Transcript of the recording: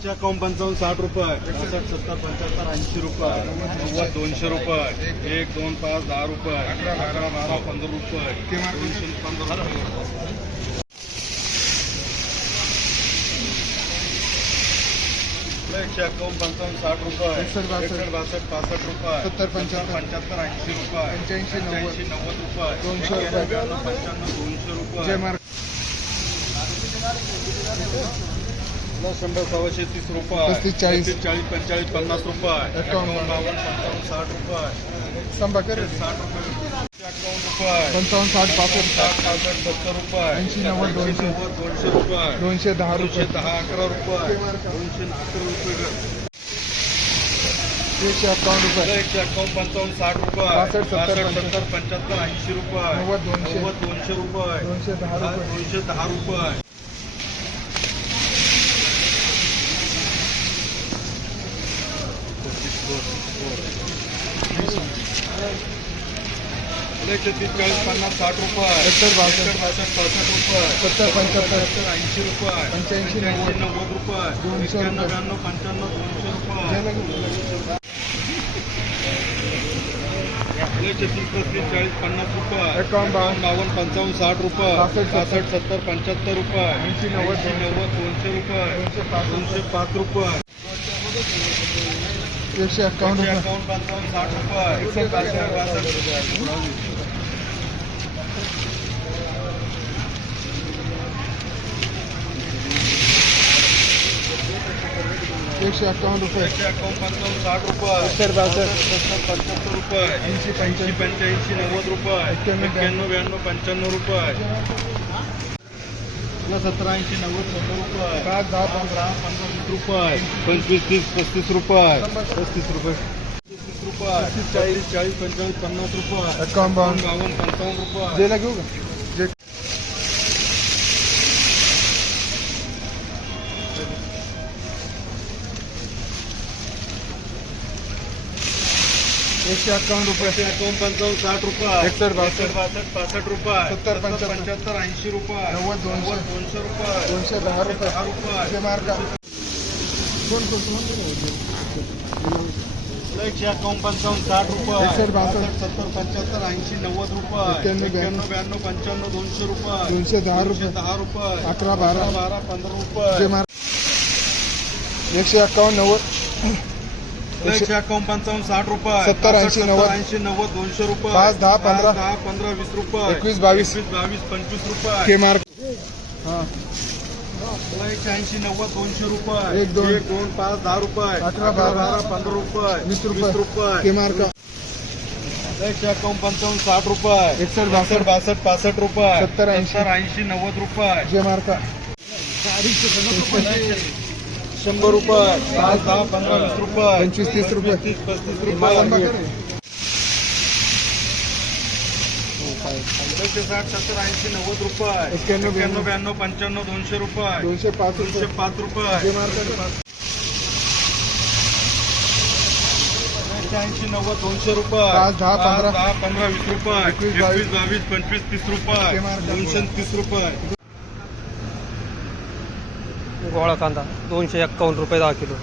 एकशे अकावन्न पंचावन्न साठ रुपये पासष्ट सत्तर पंच्याहत्तर ऐंशी रुपये नव्वद दोनशे रुपये एक दोन पाच दहा रुपये अकरा बारा पंधरा रुपये दोनशे पंधरा रुपये एकशे पंचावन्न साठ रुपये एकसष्ट, बासष्ट. पासष्ट रुपये सत्तर, पंच्याहत्तर. पंच्याहत्तर ऐंशी रुपये पंच्याऐंशी, नव्वद. नव्वद रुपये दोनशे पंच्याण्णव दोनशे रुपये जय शंभर सव्वाशे तीस रुपये पस्तीस, चाळीस. चाळीस पंचेचाळीस पन्नास रुपये एकावन्न. एकावन्न, बावन्न पंचावन्न साठ रुपये कर साठ रुपये एकावन्न रुपये पंचावन्न साठ पासष्ट साठ पासष्ट सत्तर रुपये ऐंशी, नव्वद, दोनशे. नव्वद दोनशे रुपये दोनशे दहा दोनशे दहा अकरा रुपये दोनशे अकरा रुपये एकशे अठ्ठावन्न रुपये एकशे एकावन्न पंचावन्न साठ रुपये पासष्ट, सत्तर, सत्तर पंच्याहत्तर ऐंशी रुपये नव्वद, दोनशे. नव्वद दोनशे रुपये दोनशे दहा रुपये दोनशे दहा रुपये एकशे तीस चाळीस पन्नास साठ रुपये एकसष्ट, बासष्ट. बासष्ट पासष्ट रुपये सत्तर, पंच्याहत्तर. सत्तर, ऐंशी रुपये पंच्याऐंशी, नव्वद. नव्वद रुपये दोनशे. ब्याण्णव पंच्याण्णव दोनशे रुपये. एकशे तीस पस्तीस चाळीस पन्नास रुपये एकावन्न, बावन्न. बावन्न पंचावन्न साठ रुपये पासष्ट, सत्तर. पासष्ट सत्तर पंच्याहत्तर रुपये ऐंशी, नव्वद, नव्वद दोनशे रुपये दोनशे पाच दोनशे पाच रुपये एकशे पंचावन्न साठ रुपये. एकशे अठ्ठावन्न रुपये. एकशे एकावन्न पंचावन्न साठ रुपये. एकसष्ट, बासष्ट. सत्तर पंच्याहत्तर रुपये. ऐंशी ऐंशी पंच्याऐंशी पंच्याऐंशी नव्वद रुपये. एक्क्याण्णव, एक्क्याण्णव ब्याण्णव पंच्याण्णव रुपये. सतरा ऐंशी नव्वद शंभर रुपये. पाच दहा पंधरा पंधरा रुपये? पंचवीस तीस पस्तीस रुपये. पस्तीस रुपये. तीस रुपये. चाळीस चाळीस पंचेचाळीस पन्नास रुपये. बावन्न बावन्न पंचावन्न रुपये जेला घेऊ का जे एकशे अठ्ठावन्न रुपये. एकशे एकावन्न पंचावन्न साठ रुपये. एकसष्ट, बासष्ट. बासष्ट पासष्ट रुपये. सत्तर, पंच्याहत्तर. पंच्याहत्तर ऐंशी रुपये. नव्वद, दोनशे. दोनशे रुपये. दोनशे दहा रुपये. दहा रुपये. जे मार्ग कोण कोण एकशे एकावन्न पंचावन्न साठ रुपये. एकसष्ट, बासष्ट. सत्तर पंच्याहत्तर ऐंशी नव्वद रुपये. एक्क्याण्णव, ब्याण्णव. पंच्याण्णव दोनशे रुपये. दोनशे दहा रुपये. दहा रुपये. अकरा, बारा. बारा पंधरा रुपये. एकशे अठ्ठावन्न नव्वद. एकशे एकावन्न पंचावन्न साठ रुपये सत्तर, ऐंशी, नव्वद. ऐंशी नव्वद दोनशे रुपये पाच, दहा, पंधरा. दहा पंधरा वीस रुपये एकवीस, बावीस. बावीस पंचवीस रुपये के मार्ग हां एकशे ऐंशी नव्वद दोनशे रुपये एक, दोन. एक दोन पाच दहा रुपये अकरा, बारा. पंधरा रुपये वीस रुपये रुपये के मार्ग एकशे पंचावन्न साठ रुपये एकसष्ट, बासष्ट. बासष्ट पासष्ट रुपये सत्तर, ऐंशी. ऐंशी नव्वद रुपये जे मार्ग शंभर रुपये पाच दहा पंधरा वीस रुपये पंचवीस, तीस रुपये. तीस पस्तीस रुपये. एकशे साठ सत्तर ऐंशी नव्वद रुपये एक्क्याण्णव, एक्क्याण्णव ब्याण्णव पंच्याण्णव दोनशे रुपये दोनशे पाच दोनशे पाच रुपये ऐंशी नव्वद दोनशे रुपये पाच, दहा, पंधरा. दहा पंधरा वीस रुपये एकवीस, बावीस. बावीस पंचवीस तीस रुपये. दोनशे तीस रुपये गोळा कांदा दोनशे एक्कावन्न रुपये दहा किलो.